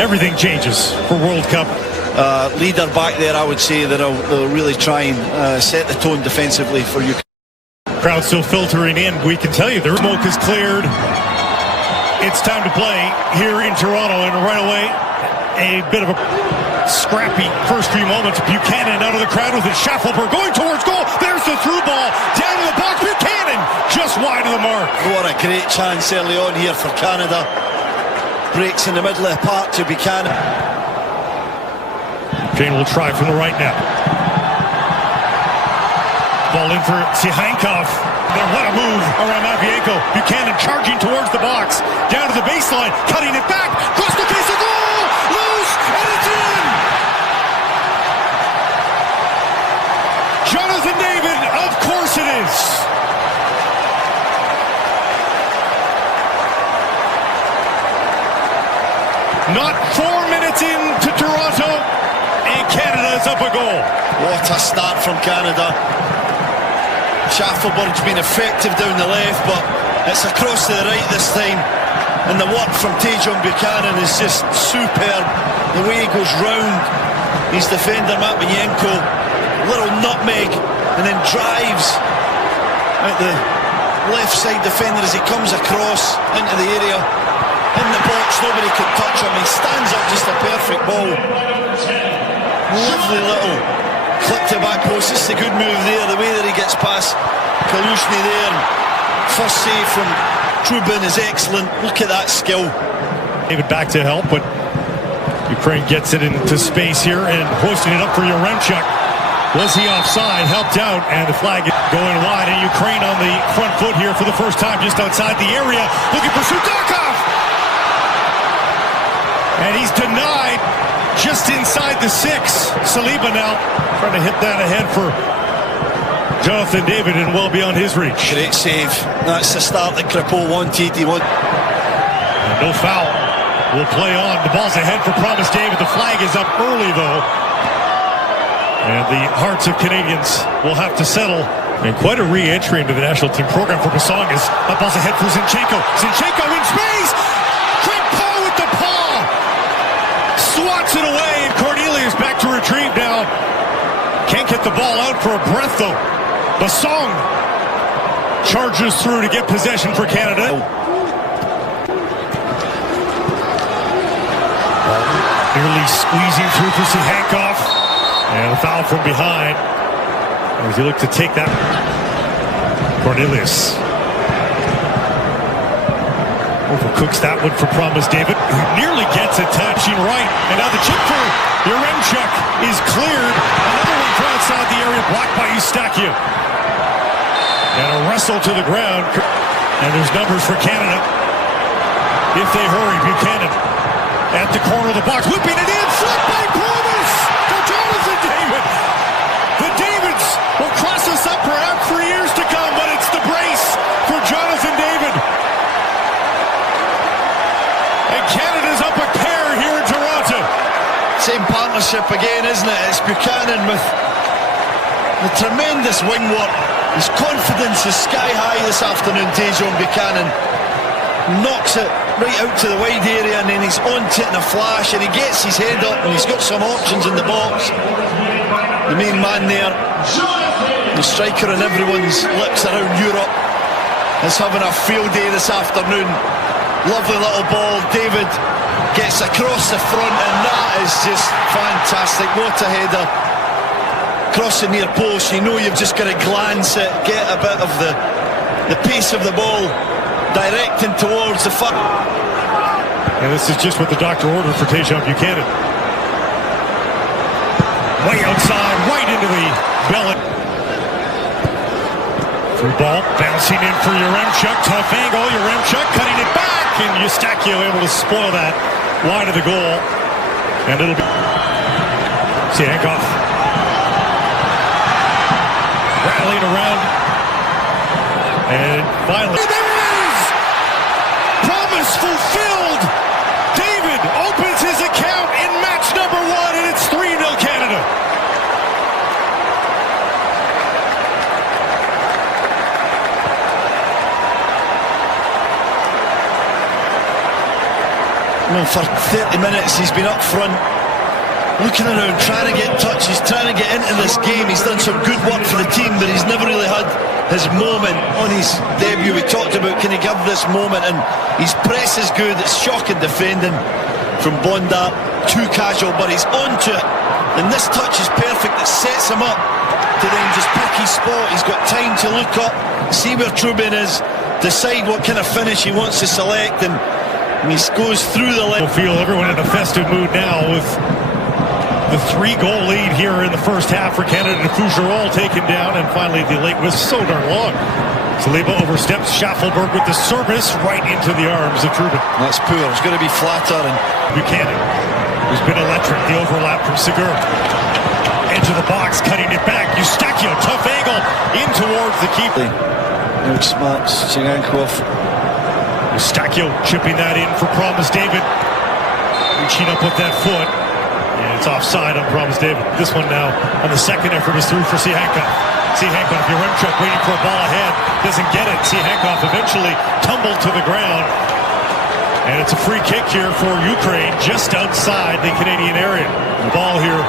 everything changes for World Cup. Leader back there, I would say that they'll really try and set the tone defensively for Ukraine. Crowd still filtering in. We can tell you the smoke is cleared. It's time to play here in Toronto, and right away a bit of a scrappy first few moments. Buchanan out of the crowd with his Schaffelberg going towards goal. There's the through ball down to the box. Buchanan just wide of the mark. What a great chance early on here for Canada. Breaks in the middle of the park to Buchanan. Jane will try from the right now. Ball in for Sihankov. Then what a move around Mavienko. Buchanan charging towards the box. Down to the baseline, cutting it back. Cross the face of goal! Loose! And it's in! Jonathan David, of course it is. Not 4 minutes into Toronto, and Canada is up a goal. What a start from Canada. Schaffelberg's been effective down the left, but it's across to the right this time. And the work from Tajon Buchanan is just superb. The way he goes round his defender, Matvienko, little nutmeg, and then drives at the left side defender as he comes across into the area. In the box, nobody could touch him. He stands up, just a perfect ball. Lovely little clip to back post. It's a good move there, the way that he gets past Kalushny there. First save from Trubin is excellent. Look at that skill. David back to help, but Ukraine gets it into space here and hoisting it up for Yaremchuk. Was he offside? Helped out, and the flag is going wide. And Ukraine on the front foot here for the first time, just outside the area, looking for Sudakov. And he's denied just inside the 6. Saliba now trying to hit that ahead for Jonathan David and well beyond his reach. Great save. That's the start that Kripo wanted. And no foul. Will play on. The ball's ahead for Promise David. The flag is up early though. And the hearts of Canadians will have to settle. And quite a re-entry into the national team program for Basongas. That ball's ahead for Zinchenko. Zinchenko in space! Kripo with the paw! Swats it away, and Cornelius back to retrieve now. Can't get the ball out for a breath though. Basong charges through to get possession for Canada. Nearly squeezing through for Sihankov. And a foul from behind as he looked to take that. Cornelius overcooks that one for Promise David, who nearly gets it touching right. And now the chip for Yaremchuk is cleared. Another one from outside the area, blocked by Eustaquio. And a wrestle to the ground. And there's numbers for Canada if they hurry. Buchanan at the corner of the box, whipping it in, flipped by Promise to Jonathan David. The Davids will cross us up perhaps for years to come, but it's the brace for Jonathan David. And Canada's up a pair here in Toronto. Same partnership again, isn't it? It's Buchanan with the tremendous wing work. His confidence is sky high this afternoon. Tajon Buchanan knocks it right out to the wide area, and then he's on to it in a flash, and he gets his head up, and he's got some options in the box. The main man there, the striker on everyone's lips around Europe, is having a field day this afternoon. Lovely little ball. David gets across the front, and that is just fantastic. What a header. Crossing near post, you know you've just got to glance it, get a bit of the pace of the ball, directing towards the front. And this is just what the doctor ordered for Tajon Buchanan. Way outside, right into the belly. Through ball, bouncing in for Yaremchuk. Tough angle, Yaremchuk cutting it back, and Eustaquio able to spoil that wide of the goal. And it'll be Sihankov rattling around. And finally, there it is! Promise fulfilled! David opens his account in match number 1, and it's 3-0 Canada. Well, for 30 minutes he's been up front, looking around, trying to get touches, trying to get into this game. He's done some good work for the team, but he's never really had his moment on his debut. We talked about, can he give this moment, and his press is good. It's shocking defending from Bondar, too casual, but he's onto it, and this touch is perfect. It sets him up to then just pick his spot. He's got time to look up, see where Trubin is, decide what kind of finish he wants to select, and he goes through the leg. We'll feel everyone in a festive mood now with the 3-goal lead here in the first half for Canada. Fougerolles taken down, and finally the late was so darn long. Saliba oversteps Schaffelberg with the service right into the arms of Trubin. That's poor. It's going to be flatter. And Buchanan, who's been electric. The overlap from Segur. Edge of the box, cutting it back. Eustachio, tough angle in towards the keeper. Outsmarts Chigankov. Eustachio chipping that in for Promise David. Reaching up with that foot. And it's offside on Promise David. This one now on the second effort is through for Hancock. Hancock, Yaremchuk waiting for a ball ahead. Doesn't get it. Hancock eventually tumbled to the ground. And it's a free kick here for Ukraine just outside the Canadian area. The ball here.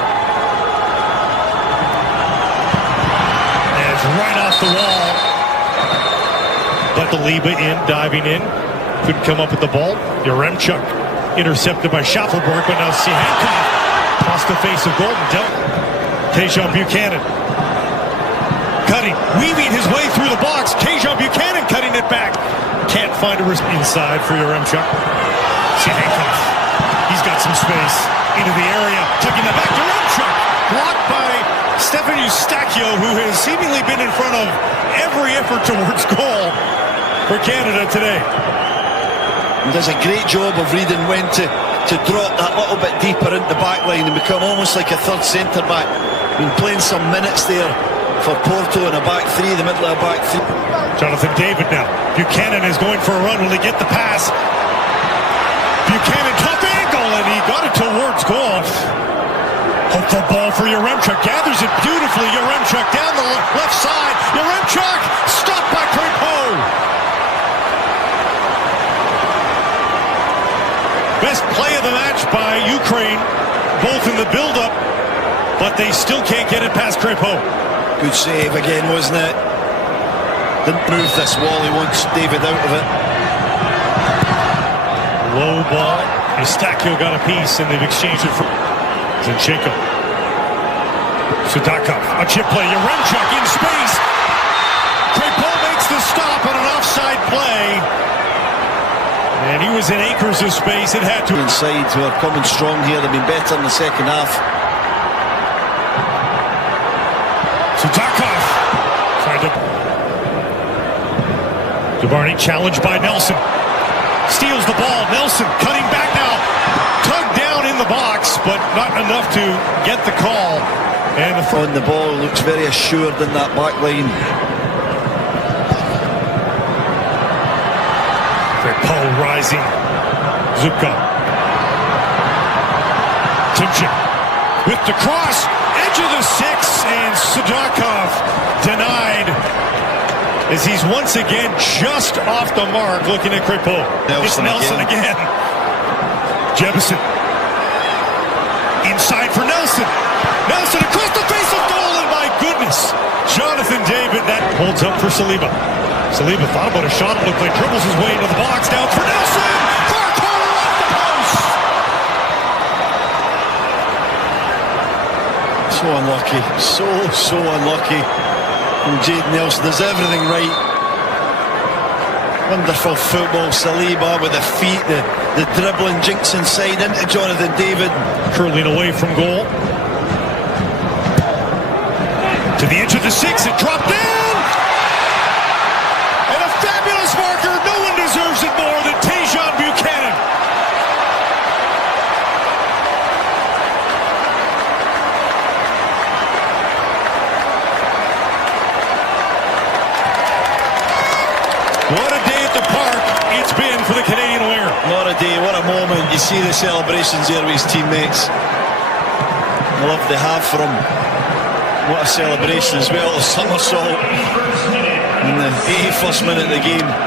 And it's right off the wall. But the Liba in, diving in. Couldn't come up with the ball. Yaremchuk intercepted by Schaffelberg, but now Hancock across the face of Golden dealt. Tejan Buchanan cutting, weaving his way through the box. Tejan Buchanan cutting it back. Can't find a risk inside for Yaremchuk. Hancock, he's got some space into the area, tucking it back. Yaremchuk blocked by Stefan Eustachio, who has seemingly been in front of every effort towards goal for Canada today. He does a great job of reading when to drop that little bit deeper into the back line and become almost like a third centre-back. Been playing some minutes there for Porto in a back three, the middle of a back three. Jonathan David now. Buchanan is going for a run. Will he get the pass? Buchanan, tough angle, and he got it towards goal. Hopeful ball for Yaremchuk. Gathers it beautifully. Yaremchuk down the left side. Yaremchuk stopped by Crépeau. Best play of the match by Ukraine, both in the build-up, but they still can't get it past Crépeau. Good save again, wasn't it? Didn't move this wall. He wants David out of it. Low ball. Eustachio got a piece, and they've exchanged it for Zinchenko. Sudakov, a chip play. Yaremchuk in space. Crépeau makes the stop on an offside play. And he was in acres of space. It had to. Inside, who are coming strong here. They've been better in the second half. Sudakov tried to. Dubarny challenged by Nelson. Steals the ball. Nelson cutting back now. Tugged down in the box, but not enough to get the call. And the on the ball looks very assured in that back line. Paul rising. Zubka. Timchin with the cross. Edge of the six, and Sudakov denied as he's once again just off the mark looking at Crépeau. It's Nelson again. Jefferson. Inside for Nelson. Nelson across the face of goal, and my goodness. Jonathan David, that holds up for Saliba. Saliba thought about a shot, it looked like dribbles his way into the box, down for Nelson! For a corner off the post! So unlucky, so unlucky from Jade Nelson. Does everything right. Wonderful football. Saliba with the feet, the dribbling, jinks inside into Jonathan David. Curling away from goal. To the edge of the six, it dropped down! And a fabulous marker, no one deserves it more than Tejan Buchanan. What a day at the park it's been for the Canadian winger. What a day, what a moment. You see the celebrations here with his teammates. The love they have for him. What a celebration as well. A somersault in the 81st minute of the game.